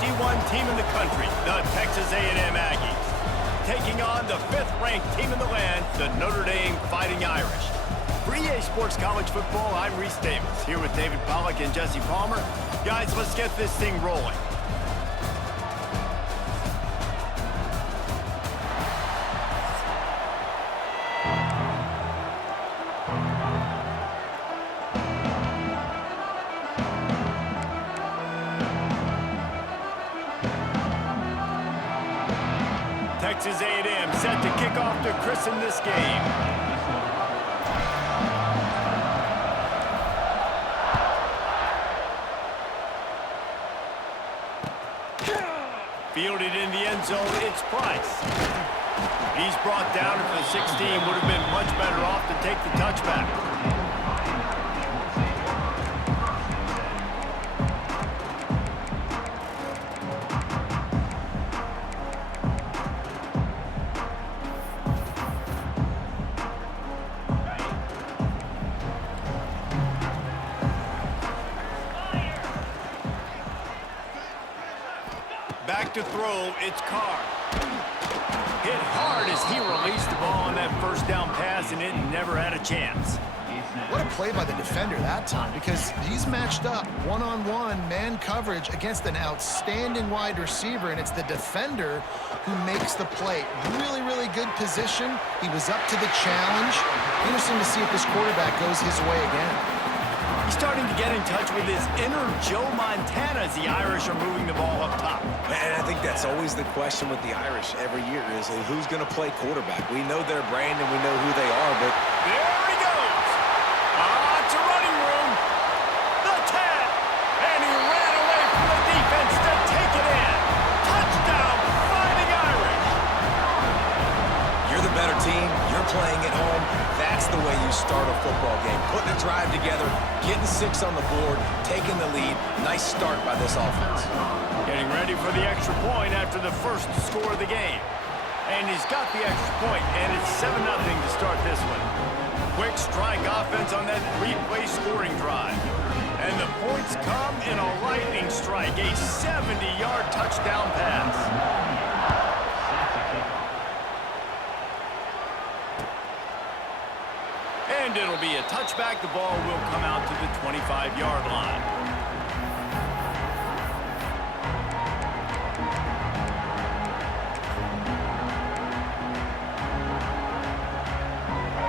D1 team in the country, the Texas A&M Aggies, taking on the 5th-ranked team in the land, the Notre Dame Fighting Irish. For EA Sports College Football, I'm Reese Davis, here with David Pollack and Jesse Palmer. Guys, let's get this thing rolling. Texas A&M set to kick off to christen this game. Fielded in the end zone, it's Price. He's brought down at the 16, would have been much better off to take the touchback. Back to throw, it's Carr. Hit hard as he released the ball on that first down pass, and it never had a chance. What a play by the defender that time, because he's matched up one-on-one man coverage against an outstanding wide receiver, and it's the defender who makes the play. Really, really good position. He was up to the challenge. Interesting to see if this quarterback goes his way again. He's starting to get in touch with his inner Joe Montana as the Irish are moving the ball up top. And I think that's always the question with the Irish every year is who's going to play quarterback. We know their brand and we know who they are, but... There he goes! It's a running room. The tap! And he ran away from the defense to take it in. Touchdown, Fighting Irish! You're the better team. You're playing at home. That's the way you start a football game. Putting a drive together, getting 6 on the board, taking the lead. Nice start by this offense. Getting ready for the extra point after the first score of the game. And he's got the extra point, and it's 7-0 to start this one. Quick strike offense on that 3-play scoring drive. And the points come in a lightning strike, a 70-yard touchdown pass. And it'll be a touchback. The ball will come out to the 25-yard line.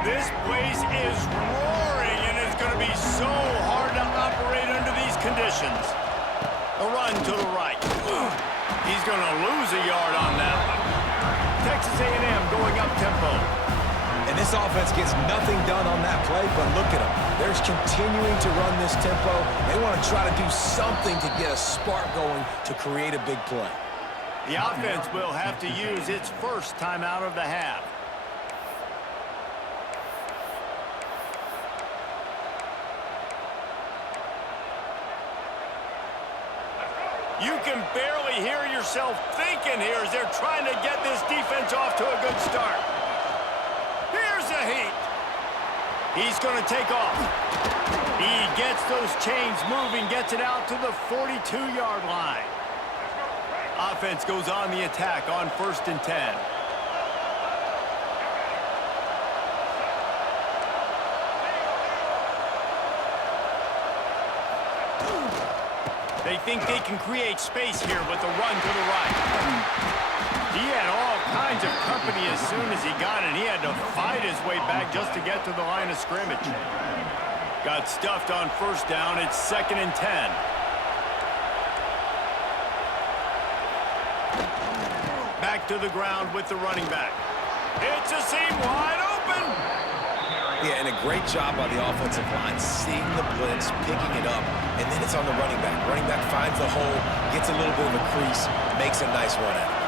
This place is roaring, and it's going to be so hard to operate under these conditions. A run to the right. He's going to lose a yard on that one. Texas A&M going up tempo. And this offense gets nothing done on that play, but look at them. They're continuing to run this tempo. They want to try to do something to get a spark going to create a big play. The offense will have to use its first timeout of the half. You can barely hear yourself thinking here as they're trying to get this defense off to a good start. Here's a heat. He's going to take off. He gets those chains moving, gets it out to the 42-yard line. Offense goes on the attack on 1st and 10. They think they can create space here with the run to the right. He had all kinds of company as soon as he got it. He had to fight his way back just to get to the line of scrimmage. Got stuffed on 1st down. It's 2nd and 10. Back to the ground with the running back. It's a seam wide open. Yeah, and a great job by the offensive line, seeing the blitz, picking it up, and then it's on the running back. Running back finds the hole, gets a little bit of a crease, makes a nice run at it.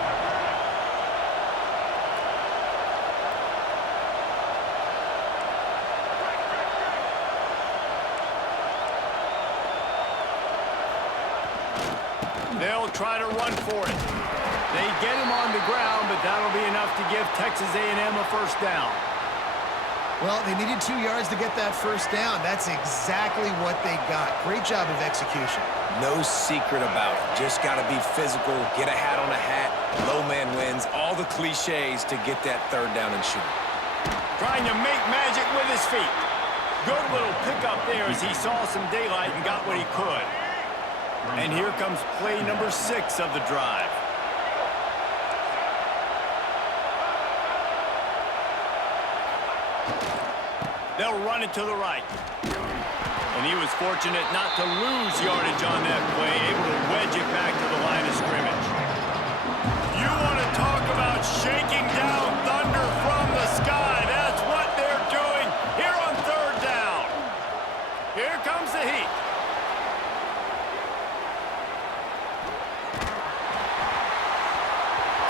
They'll try to run for it. They get him on the ground, but that'll be enough to give Texas A&M a 1st down. Well, they needed 2 yards to get that first down. That's exactly what they got. Great job of execution. No secret about it. Just got to be physical, get a hat on a hat, low man wins, all the cliches to get that third down and shoot. Trying to make magic with his feet. Good little pickup there as he saw some daylight and got what he could. And here comes play number 6 of the drive. They'll run it to the right. And he was fortunate not to lose yardage on that play, able to wedge it back to the line of scrimmage. You want to talk about shaking down thunder from the sky. That's what they're doing here on third down. Here comes the heat.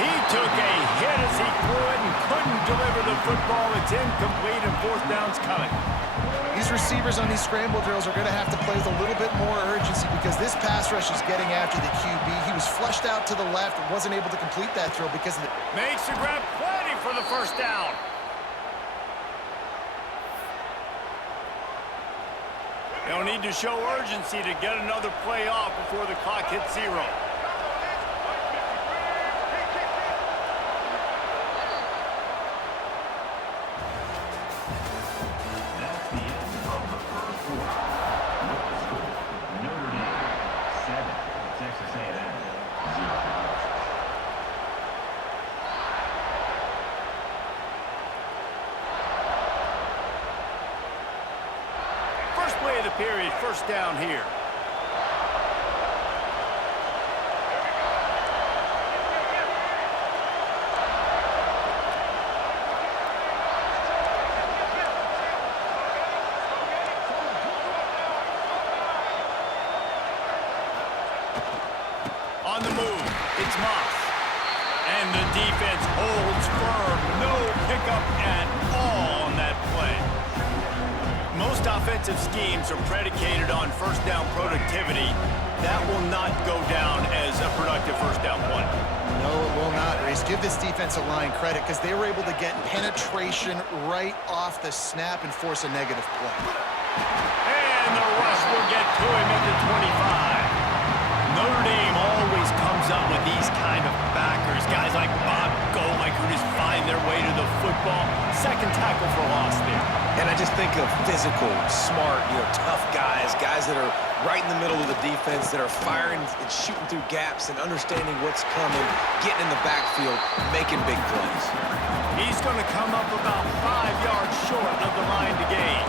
He took a hit as he threw it and couldn't deliver the football. It's incomplete and fourth down's coming. These receivers on these scramble drills are going to have to play with a little bit more urgency because this pass rush is getting after the QB. He was flushed out to the left and wasn't able to complete that throw because of the... Makes the grab plenty for the first down. They'll need to show urgency to get another play off before the clock hits 0. First play of the period, first down here. On the move, it's Moss. And the defense holds firm. No pickup at all on that play. Most offensive schemes are predicated on first down productivity. That will not go down as a productive first down play. No, it will not, Reese. Give this defensive line credit because they were able to get penetration right off the snap and force a negative play. And the rush will get to him at the 25. Notre Dame always comes up with these kind of backers. Guys like Bob Golick who just find their way to the football. Second tackle for loss there. And I just think of physical, smart, tough guys that are right in the middle of the defense, that are firing and shooting through gaps and understanding what's coming, getting in the backfield, making big plays. He's going to come up about 5 yards short of the line to gain.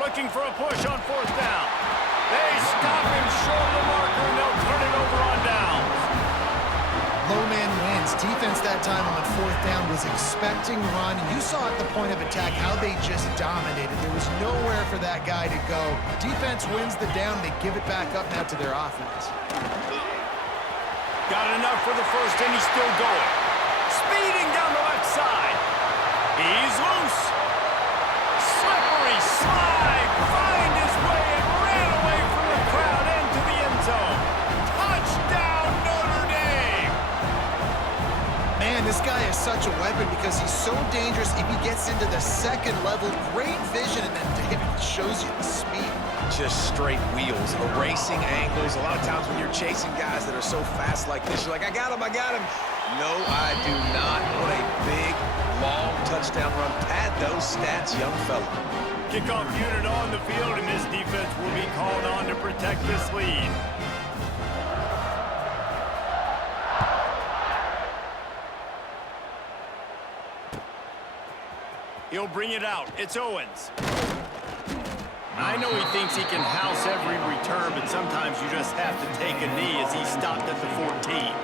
Looking for a push on fourth down. They stop him short of the marker, and they'll turn it over on downs. Low man wins. Defense that time on fourth down was expecting run. You saw at the point of attack how they just dominated. There was nowhere for that guy to go. Defense wins the down. They give it back up now to their offense. Got enough for the first, and he's still going. Speeding down the left side. He's loose. Slippery slide. Find his way and ran away from the crowd into the end zone. Touchdown, Notre Dame. Man, this guy is such a weapon because he's so dangerous if he gets into the second level. Great vision, and then David shows you the speed. Just straight wheels, erasing angles. A lot of times when you're chasing guys that are so fast like this, you're like, I got him. No, I do not. What a big, long touchdown run. Pad those stats, young fella. Kickoff unit on the field, and this defense will be called on to protect this lead. He'll bring it out. It's Owens. I know he thinks he can house every return, but sometimes you just have to take a knee as he stopped at the 14.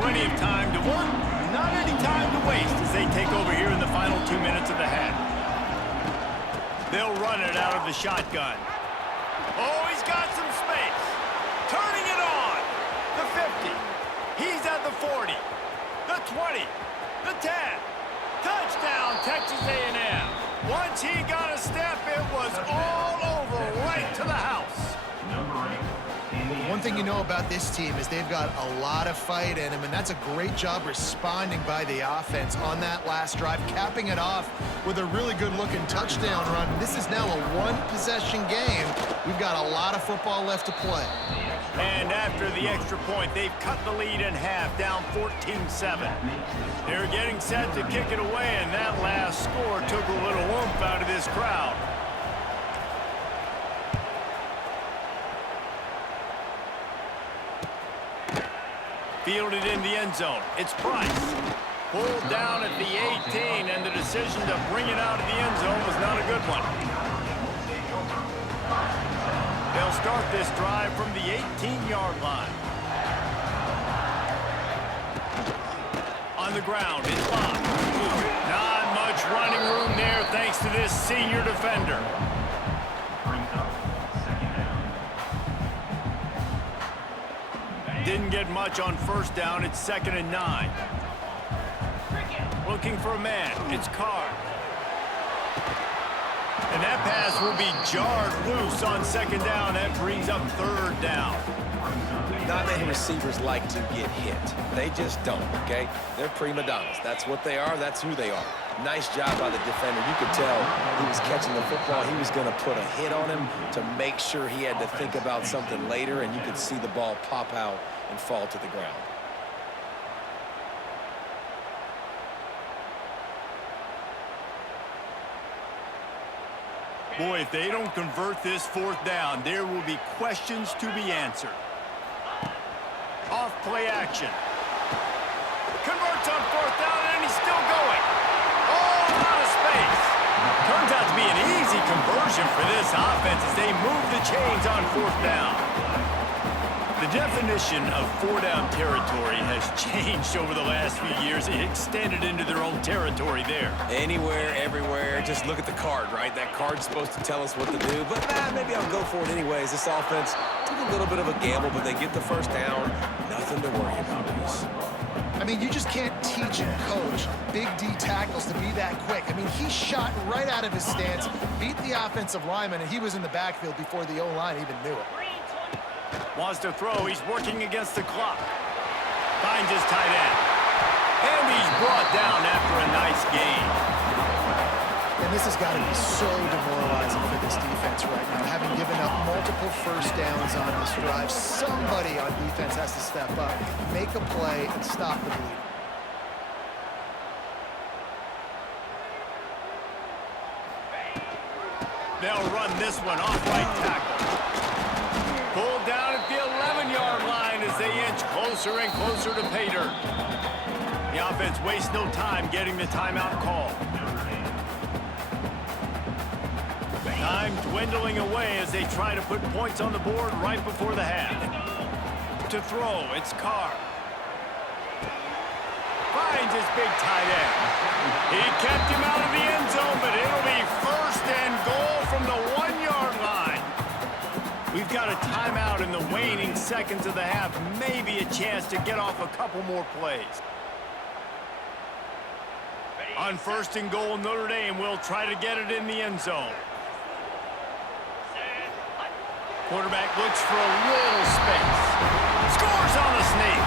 Plenty of time to work, not any time to waste as they take over here in the final 2 minutes of the half. They'll run it out of the shotgun. Oh, he's got some space. Turning it on. The 50. He's at the 40. The 20. The 10. Touchdown, Texas A&M. Once he got a step, it was all over, right to the house. One thing you know about this team is they've got a lot of fight in them, and that's a great job responding by the offense on that last drive, capping it off with a really good-looking touchdown run. This is now a one-possession game. We've got a lot of football left to play. And after the extra point, they've cut the lead in half, down 14-7. They're getting set to kick it away, and that last score took a little oomph out of this crowd. Fielded in the end zone. It's Price. Pulled down at the 18, and the decision to bring it out of the end zone was not a good one. They'll start this drive from the 18-yard line. On the ground, it's blocked. Not much running room there thanks to this senior defender. Didn't get much on first down. It's 2nd and 9. Looking for a man. It's Carr. And that pass will be jarred loose on 2nd down. That brings up 3rd down. Not many receivers like to get hit. They just don't, okay? They're prima donnas. That's what they are. That's who they are. Nice job by the defender. You could tell he was catching the football. He was going to put a hit on him to make sure he had to think about something later, and you could see the ball pop out and fall to the ground. Boy, if they don't convert this 4th down, there will be questions to be answered. Off play action. Converts on 4th down, and he's still going. Oh, out of space. Turns out to be an easy conversion for this offense as they move the chains on 4th down. The definition of 4-down territory has changed over the last few years. It extended into their own territory there. Anywhere, everywhere, just look at the card, right? That card's supposed to tell us what to do, but maybe I'll go for it anyways. This offense took a little bit of a gamble, but they get the 1st down. Nothing to worry about, Reese. I mean, you just can't teach and coach Big D tackles to be that quick. I mean, he shot right out of his stance, beat the offensive lineman, and he was in the backfield before the O-line even knew it. Wants to throw. He's working against the clock. Finds his tight end. And he's brought down after a nice gain. And this has got to be so demoralizing for this defense right now. Having given up multiple 1st downs on this drive, somebody on defense has to step up, make a play, and stop the bleeding. They'll run this one off right tackle. Pulled down at the 11-yard line as they inch closer and closer to pay dirt. The offense wastes no time getting the timeout call. Time dwindling away as they try to put points on the board right before the half. To throw, it's Carr. Finds his big tight end. He kept him out of the end zone, but it'll be 1st and goal from the 1-yard line. We've got a timeout in the waning seconds of the half. Maybe a chance to get off a couple more plays. On 1st and goal, Notre Dame will try to get it in the end zone. Quarterback looks for a little space. Scores on the sneak.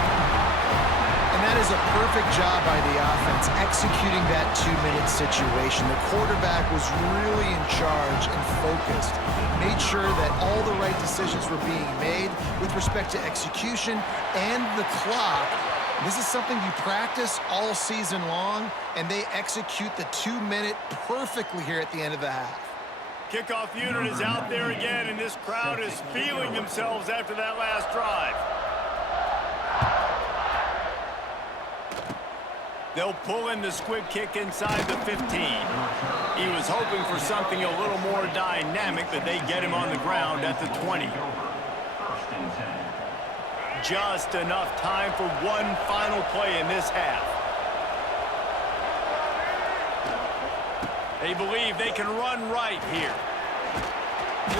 And that is a perfect job by the offense executing that 2-minute situation. The quarterback was really in charge and focused. Made sure that all the right decisions were being made with respect to execution and the clock. This is something you practice all season long, and they execute the 2-minute perfectly here at the end of the half. Kickoff unit is out there again, and this crowd is feeling themselves after that last drive. They'll pull in the squib kick inside the 15. He was hoping for something a little more dynamic, but they get him on the ground at the 20. Just enough time for one final play in this half. They believe they can run right here.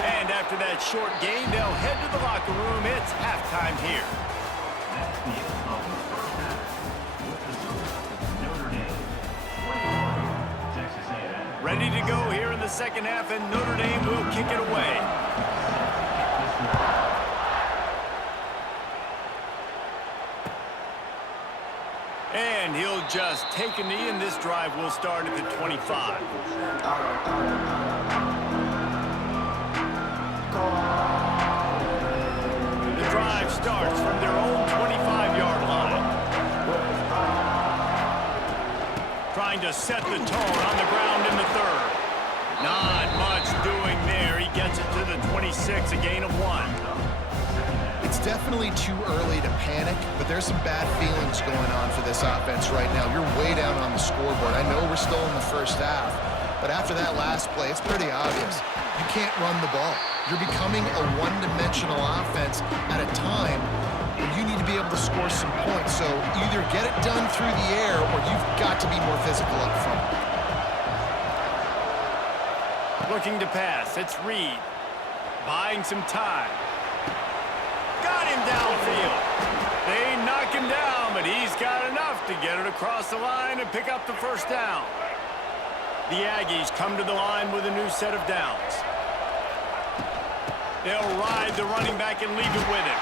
And after that short gain, they'll head to the locker room. It's halftime here. Ready to go here in the second half, and Notre Dame will kick it away. And he'll just take a knee, and this drive will start at the 25. The drive starts from their own 25-yard line. Trying to set the tone on the ground in the third. Not much doing there. He gets it to the 26, a gain of 1. It's definitely too early to panic, but there's some bad feelings going on for this offense right now. You're way down on the scoreboard. I know we're still in the first half, but after that last play, it's pretty obvious. You can't run the ball. You're becoming a one-dimensional offense at a time when you need to be able to score some points. So either get it done through the air or you've got to be more physical up front. Looking to pass. It's Reed. Buying some time. Got him downfield. They knock him down, but he's got enough to get it across the line and pick up the first down. The Aggies come to the line with a new set of downs. They'll ride the running back and leave it with him.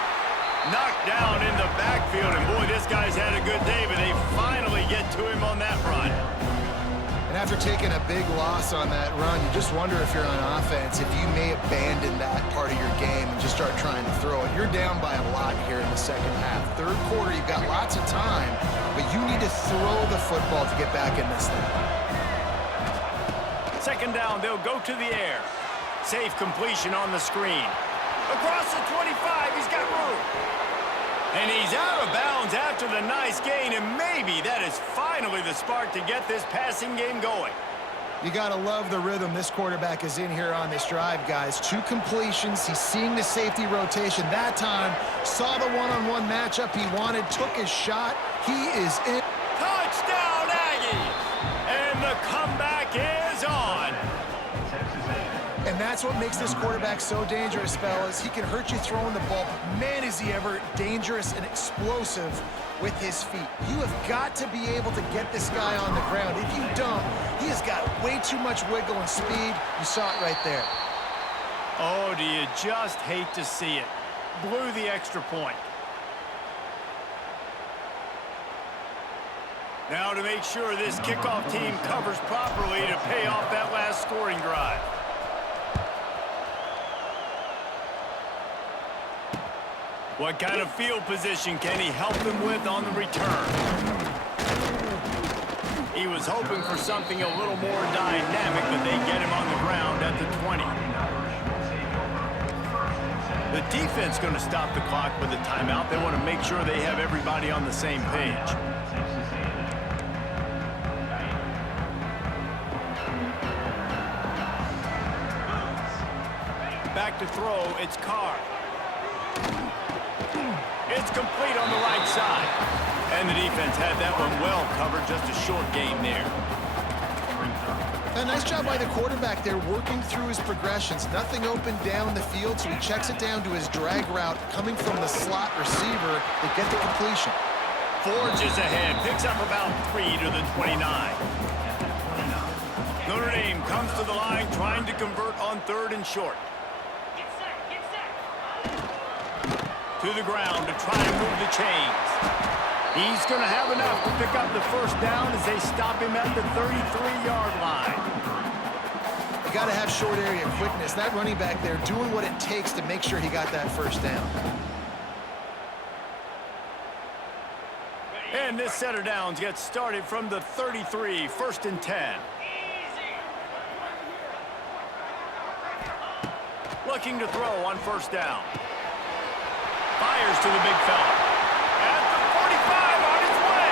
Knocked down in the backfield, and boy, this guy's had a good day, but they finally get to him on that run. And after taking a big loss on that run, you just wonder if you're on offense, if you may abandon that part of your game and just start trying to throw it. You're down by a lot here in the second half. Third quarter, you've got lots of time, but you need to throw the football to get back in this thing. Second down, they'll go to the air. Safe completion on the screen. Across the 25, he's got room. And he's out of bounds after the nice gain, and maybe that is finally the spark to get this passing game going. You got to love the rhythm this quarterback is in here on this drive, guys. 2 completions. He's seeing the safety rotation. That time, saw the one-on-one matchup he wanted, took his shot. He is in. Touchdown, Aggies! And the comeback is on. And that's what makes this quarterback so dangerous, fellas. He can hurt you throwing the ball. Man, is he ever dangerous and explosive with his feet. You have got to be able to get this guy on the ground. If you don't, he has got way too much wiggle and speed. You saw it right there. Oh, do you just hate to see it? Blew the extra point. Now to make sure this kickoff team covers properly to pay off that last scoring drive. What kind of field position can he help them with on the return? He was hoping for something a little more dynamic, but they get him on the ground at the 20. The defense going to stop the clock with a timeout. They want to make sure they have everybody on the same page. Back to throw, it's Carr. It's complete on the right side. And the defense had that one well covered, just a short game there. A nice job by the quarterback there, working through his progressions. Nothing open down the field, so he checks it down to his drag route coming from the slot receiver to get the completion. Forges ahead, picks up about 3 to the 29. Notre Dame comes to the line trying to convert on 3rd and short. To the ground to try to move the chains. He's going to have enough to pick up the first down as they stop him at the 33-yard line. You got to have short area quickness. That running back there doing what it takes to make sure he got that first down. And this set of downs gets started from the 33, 1st and 10. Looking to throw on 1st down. Fires to the big fella. At the 45 on his way.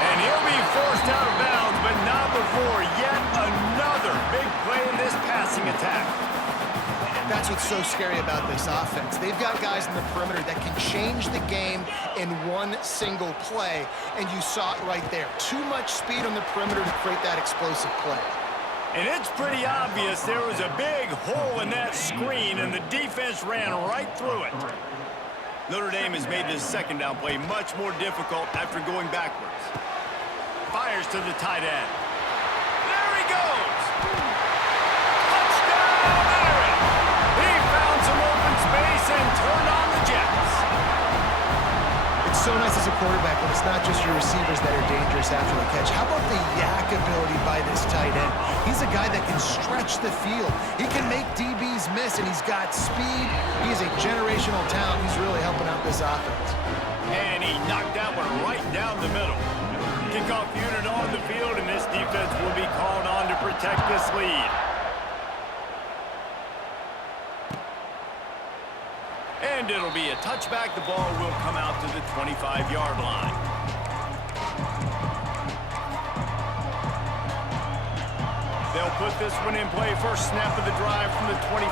And he'll be forced out of bounds, but not before yet another big play in this passing attack. That's what's so scary about this offense. They've got guys in the perimeter that can change the game in one single play, and you saw it right there. Too much speed on the perimeter to create that explosive play. And it's pretty obvious there was a big hole in that screen, and the defense ran right through it. Notre Dame has made this second down play much more difficult after going backwards. Fires to the tight end. There he goes! as a quarterback when it's not just your receivers that are dangerous after the catch. How about the yak ability by this tight end? He's a guy that can stretch the field. He can make DBs miss, and he's got speed. He's a generational talent. He's really helping out this offense. And he knocked that one right down the middle. Kickoff unit on the field, and this defense will be called on to protect this lead. And it'll be a touchback. The ball will come out to the 25-yard line. They'll put this one in play. First snap of the drive from the 25.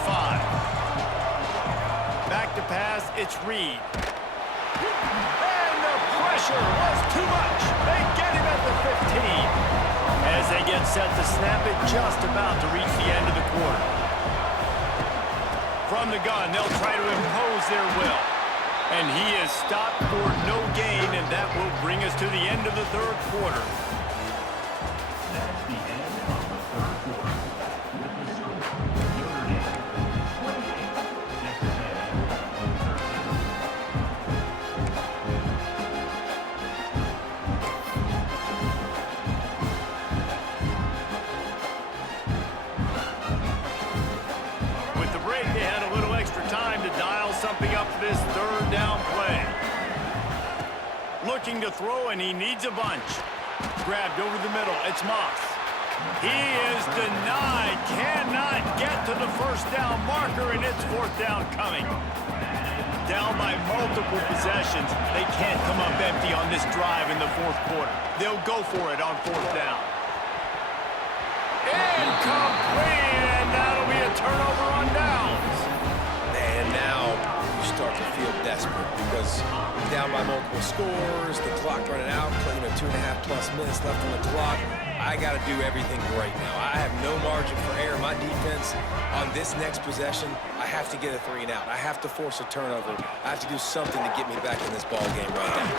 Back to pass, it's Reed. And the pressure was too much. They get him at the 15. As they get set to snap it, just about to reach the end of the quarter. From the gun, they'll try to impose their will. And he is stopped for no gain, and that will bring us to the end of the third quarter. That's the end of the third quarter. With the score, Notre Dame 28, Texas A&M 13. With the break, they had a little extra time to dial something up for this third down play. Looking to throw, and he needs a bunch. Grabbed over the middle. It's Moss. He is denied. Cannot get to the first down marker, and it's fourth down coming. Down by multiple possessions. They can't come up empty on this drive in the fourth quarter. They'll go for it on fourth down. Incomplete, and that'll be a turnover on downs. And now you start to feel desperate because you're down by multiple scores, the clock running out, playing with 2.5+ minutes left on the clock. I got to do everything right now. I have no margin for error. My defense on this next possession, I have to get a 3 and out. I have to force a turnover. I have to do something to get me back in this ball game right now.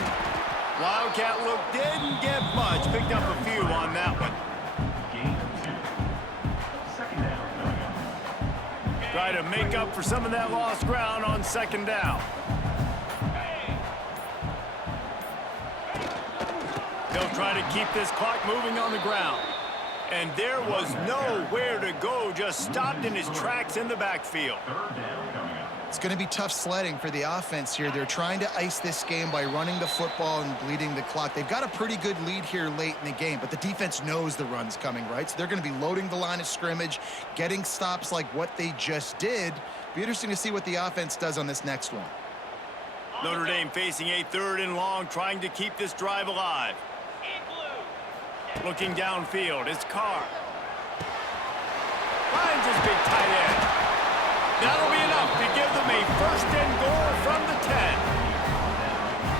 Wildcat look didn't get much. Picked up a few on that one. Game 2. Second down coming up. Try to make up for some of that lost ground on second down. They'll try to keep this clock moving on the ground. And there was nowhere to go, just stopped in his tracks in the backfield. Third down coming up. It's going to be tough sledding for the offense here. They're trying to ice this game by running the football and bleeding the clock. They've got a pretty good lead here late in the game, but the defense knows the run's coming, right? So they're going to be loading the line of scrimmage, getting stops like what they just did. Be interesting to see what the offense does on this next one. Notre Dame facing a third and long, trying to keep this drive alive. Looking downfield, it's Carr. Finds his big tight end. That'll be enough to give them a first and goal from the 10.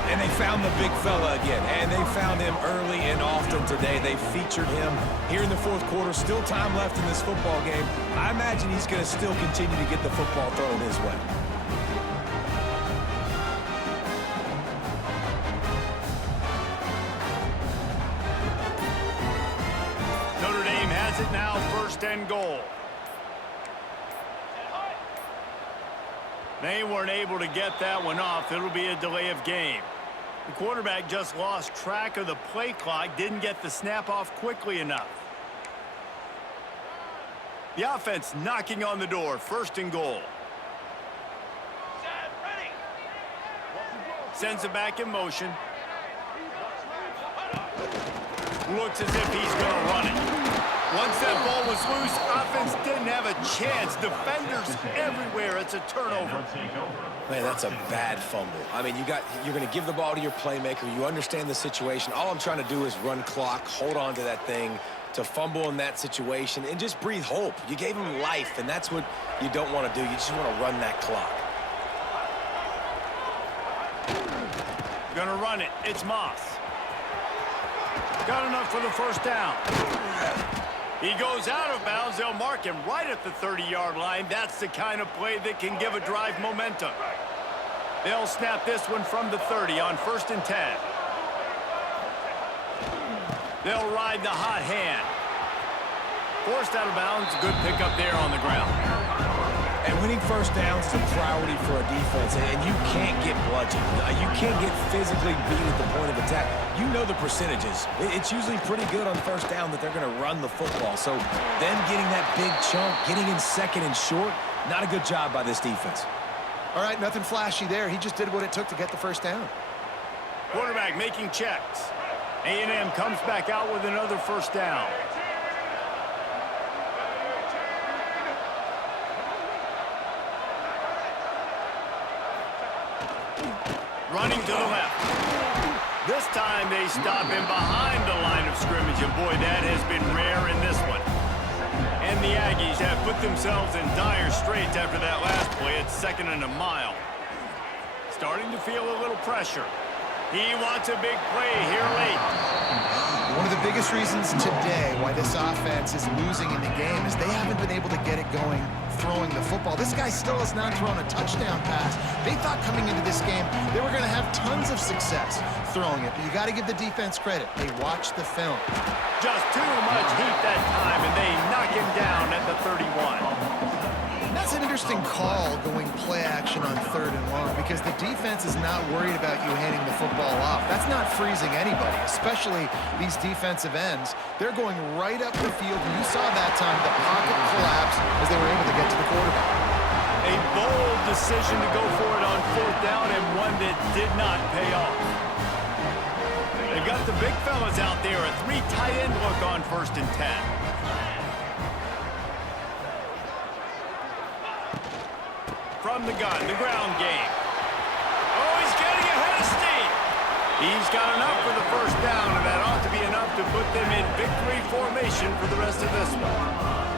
And they found the big fella again, and they found him early and often today. They featured him here in the fourth quarter. Still time left in this football game. I imagine he's going to still continue to get the football thrown his way. Notre Dame has it now, first and goal. They weren't able to get that one off. It'll be a delay of game. The quarterback just lost track of the play clock, didn't get the snap off quickly enough. The offense knocking on the door, first and goal. Sends it back in motion. Looks as if he's going to run it. Once that ball was loose, offense didn't have a chance. Defenders everywhere. It's a turnover. Man, that's a bad fumble. I mean, you're going to give the ball to your playmaker. You understand the situation. All I'm trying to do is run clock, hold on to that thing, to fumble in that situation, and just breathe hope. You gave him life, and that's what you don't want to do. You just want to run that clock. Gonna run it. It's Moss. Got enough for the first down. He goes out of bounds. They'll mark him right at the 30-yard line. That's the kind of play that can give a drive momentum. They'll snap this one from the 30 on first and 10. They'll ride the hot hand. Forced out of bounds. Good pickup there on the ground. And winning first downs is a priority for a defense, and you can't get bludgeoned. You can't get physically beat at the point of attack. You know the percentages. It's usually pretty good on first down that they're going to run the football. So them getting that big chunk, getting in second and short, not a good job by this defense. All right, nothing flashy there. He just did what it took to get the first down. Quarterback making checks. A&M comes back out with another first down. Running to the left. This time they stop him behind the line of scrimmage, and boy, that has been rare in this one. And the Aggies have put themselves in dire straits after that last play at 2nd and a mile. Starting to feel a little pressure. He wants a big play here late. One of the biggest reasons today why this offense is losing in the game is they haven't been able to get it going throwing the football. This guy still has not thrown a touchdown pass. They thought coming into this game they were going to have tons of success throwing it, but you got to give the defense credit. They watched the film. Just too much heat that time, and they knock him down at the 31. That's an interesting call going play action on 3rd and long because the defense is not worried about you handing the football off. That's not freezing anybody, especially these defensive ends. They're going right up the field. And you saw that time the pocket collapse as they were able to get to the quarterback. A bold decision to go for it on 4th down, and one that did not pay off. They've got the big fellas out there, a 3 tight end look on 1st and 10. From the gun, the ground game. Oh, he's getting ahead of steam. He's got enough for the first down, and that ought to be enough to put them in victory formation for the rest of this one.